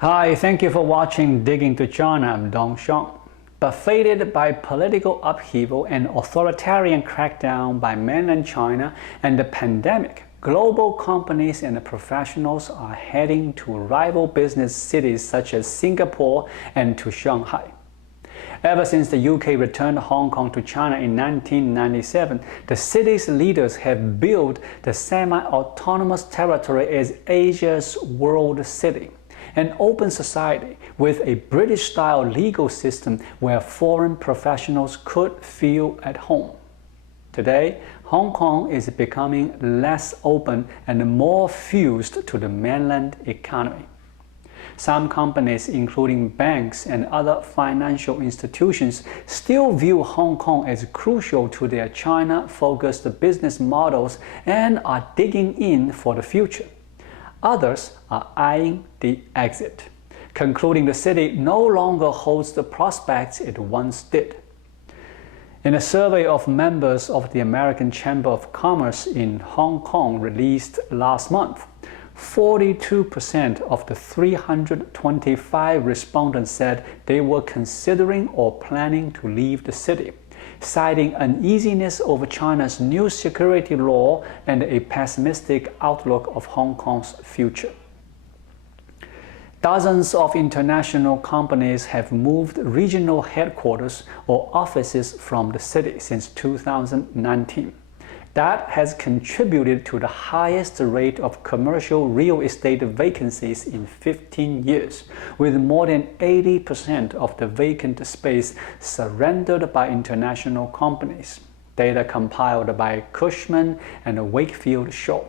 Hi, thank you for watching Digging to China. I'm Dong Shang. Buffeted by political upheaval and authoritarian crackdown by mainland China and the pandemic, global companies and professionals are heading to rival business cities such as Singapore and to Shanghai. Ever since the UK returned Hong Kong to China in 1997, the city's leaders have built the semi-autonomous territory as Asia's world city, an open society with a British-style legal system where foreign professionals could feel at home. Today, Hong Kong is becoming less open and more fused to the mainland economy. Some companies, including banks and other financial institutions, still view Hong Kong as crucial to their China-focused business models and are digging in for the future. Others are eyeing the exit, concluding the city no longer holds the prospects it once did. In a survey of members of the American Chamber of Commerce in Hong Kong released last month, 42% of the 325 respondents said they were considering or planning to leave the city, citing uneasiness over China's new security law and a pessimistic outlook of Hong Kong's future. Dozens of international companies have moved regional headquarters or offices from the city since 2019. That has contributed to the highest rate of commercial real estate vacancies in 15 years, with more than 80% of the vacant space surrendered by international companies, data compiled by Cushman and Wakefield show.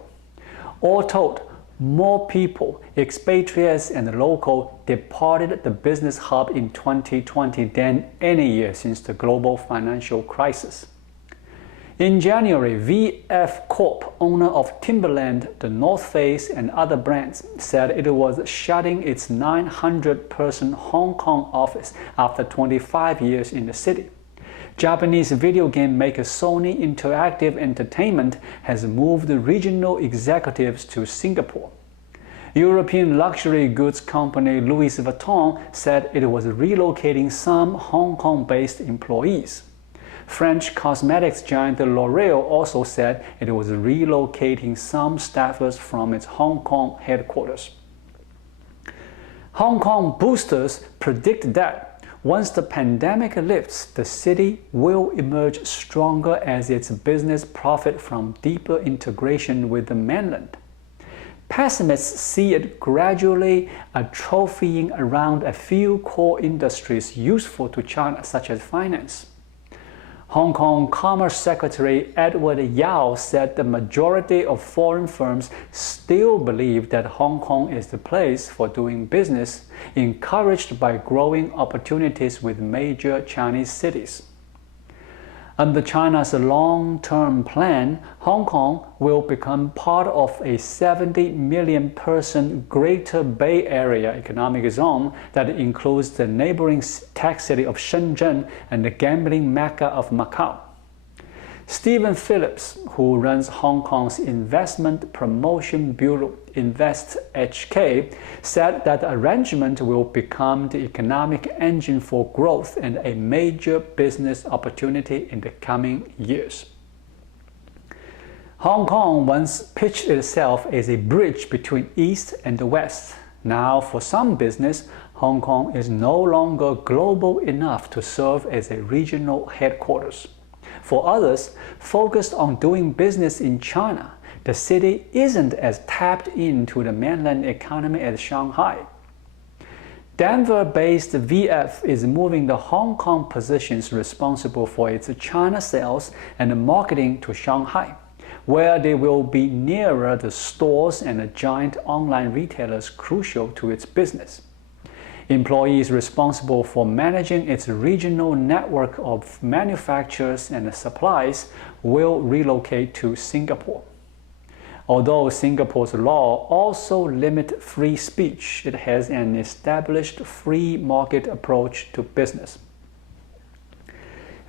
All told, more people, expatriates and local, departed the business hub in 2020 than any year since the global financial crisis. In January, VF Corp, owner of Timberland, The North Face, and other brands, said it was shutting its 900-person Hong Kong office after 25 years in the city. Japanese video game maker Sony Interactive Entertainment has moved regional executives to Singapore. European luxury goods company Louis Vuitton said it was relocating some Hong Kong-based employees. French cosmetics giant L'Oreal also said it was relocating some staffers from its Hong Kong headquarters. Hong Kong boosters predict that once the pandemic lifts, the city will emerge stronger as its business profit from deeper integration with the mainland. Pessimists see it gradually atrophying around a few core industries useful to China, such as finance. Hong Kong Commerce Secretary Edward Yao said the majority of foreign firms still believe that Hong Kong is the place for doing business, encouraged by growing opportunities with major Chinese cities. Under China's long-term plan, Hong Kong will become part of a 70 million-person Greater Bay Area economic zone that includes the neighboring tech city of Shenzhen and the gambling mecca of Macau. Stephen Phillips, who runs Hong Kong's investment promotion bureau InvestHK, said that the arrangement will become the economic engine for growth and a major business opportunity in the coming years. Hong Kong once pitched itself as a bridge between East and the West. Now, for some business, Hong Kong is no longer global enough to serve as a regional headquarters. For others, focused on doing business in China, the city isn't as tapped into the mainland economy as Shanghai. Denver-based VF is moving the Hong Kong positions responsible for its China sales and marketing to Shanghai, where they will be nearer the stores and the giant online retailers crucial to its business. Employees responsible for managing its regional network of manufacturers and supplies will relocate to Singapore. Although Singapore's law also limits free speech, it has an established free market approach to business.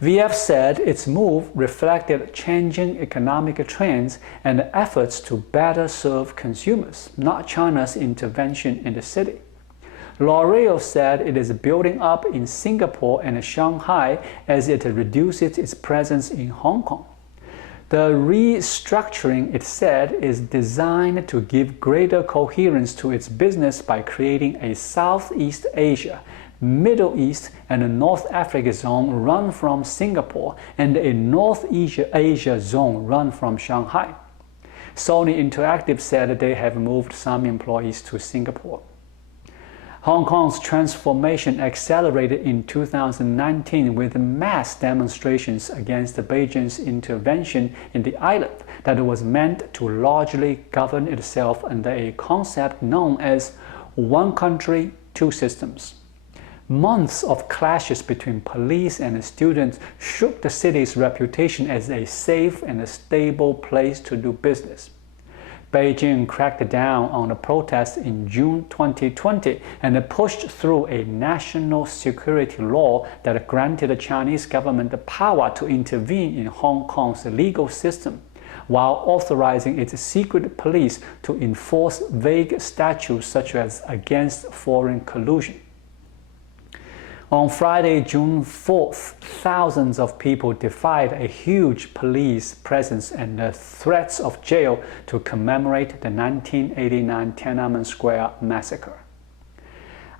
VF said its move reflected changing economic trends and efforts to better serve consumers, not China's intervention in the city. L'Oreal said it is building up in Singapore and Shanghai as it reduces its presence in Hong Kong. The restructuring, it said, is designed to give greater coherence to its business by creating a Southeast Asia, Middle East, and a North Africa zone run from Singapore and a North Asia zone run from Shanghai. Sony Interactive said they have moved some employees to Singapore. Hong Kong's transformation accelerated in 2019 with mass demonstrations against Beijing's intervention in the island that was meant to largely govern itself under a concept known as one country, two systems. Months of clashes between police and students shook the city's reputation as a safe and a stable place to do business. Beijing cracked down on the protests in June 2020 and pushed through a national security law that granted the Chinese government the power to intervene in Hong Kong's legal system, while authorizing its secret police to enforce vague statutes such as against foreign collusion. On Friday, June 4th, thousands of people defied a huge police presence and the threats of jail to commemorate the 1989 Tiananmen Square massacre.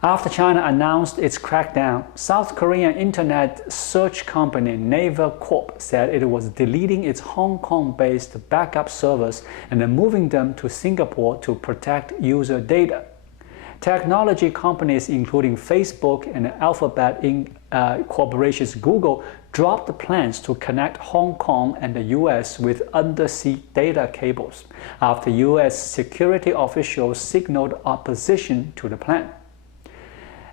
After China announced its crackdown, South Korean internet search company Naver Corp said it was deleting its Hong Kong-based backup servers and moving them to Singapore to protect user data. Technology companies including Facebook and Alphabet Corporation's Google dropped plans to connect Hong Kong and the US with undersea data cables after US security officials signaled opposition to the plan.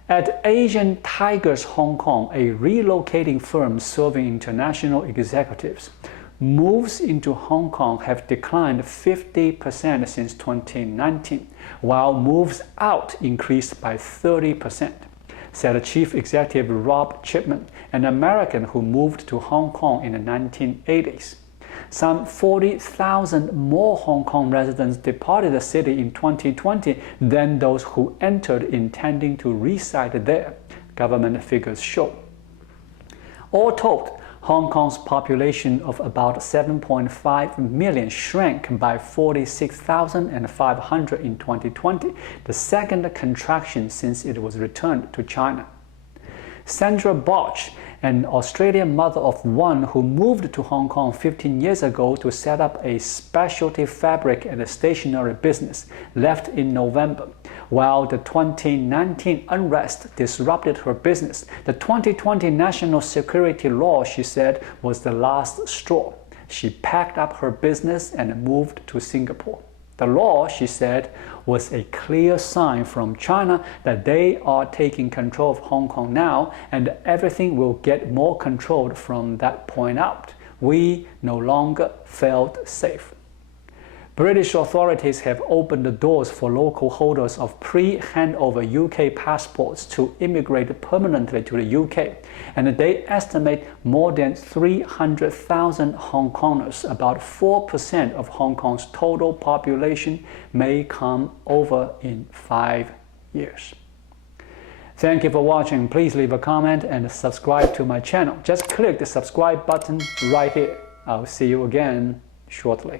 At Asian Tigers Hong Kong, a relocating firm serving international executives, moves into Hong Kong have declined 50% since 2019, while moves out increased by 30%, said Chief Executive Rob Chipman, an American who moved to Hong Kong in the 1980s. Some 40,000 more Hong Kong residents departed the city in 2020 than those who entered intending to reside there, government figures show. All told, Hong Kong's population of about 7.5 million shrank by 46,500 in 2020, the second contraction since it was returned to China. Sandra Bosch, an Australian mother of one who moved to Hong Kong 15 years ago to set up a specialty fabric and a stationery business, left in November. While the 2019 unrest disrupted her business, the 2020 national security law, she said, was the last straw. She packed up her business and moved to Singapore. The law, she said, was a clear sign from China that they are taking control of Hong Kong now, and everything will get more controlled from that point out. We no longer felt safe. British authorities have opened the doors for local holders of pre-handover UK passports to immigrate permanently to the UK, and they estimate more than 300,000 Hong Kongers, about 4% of Hong Kong's total population, may come over in 5 years. Thank you for watching. Please leave a comment and subscribe to my channel. Just click the subscribe button right here. I'll see you again shortly.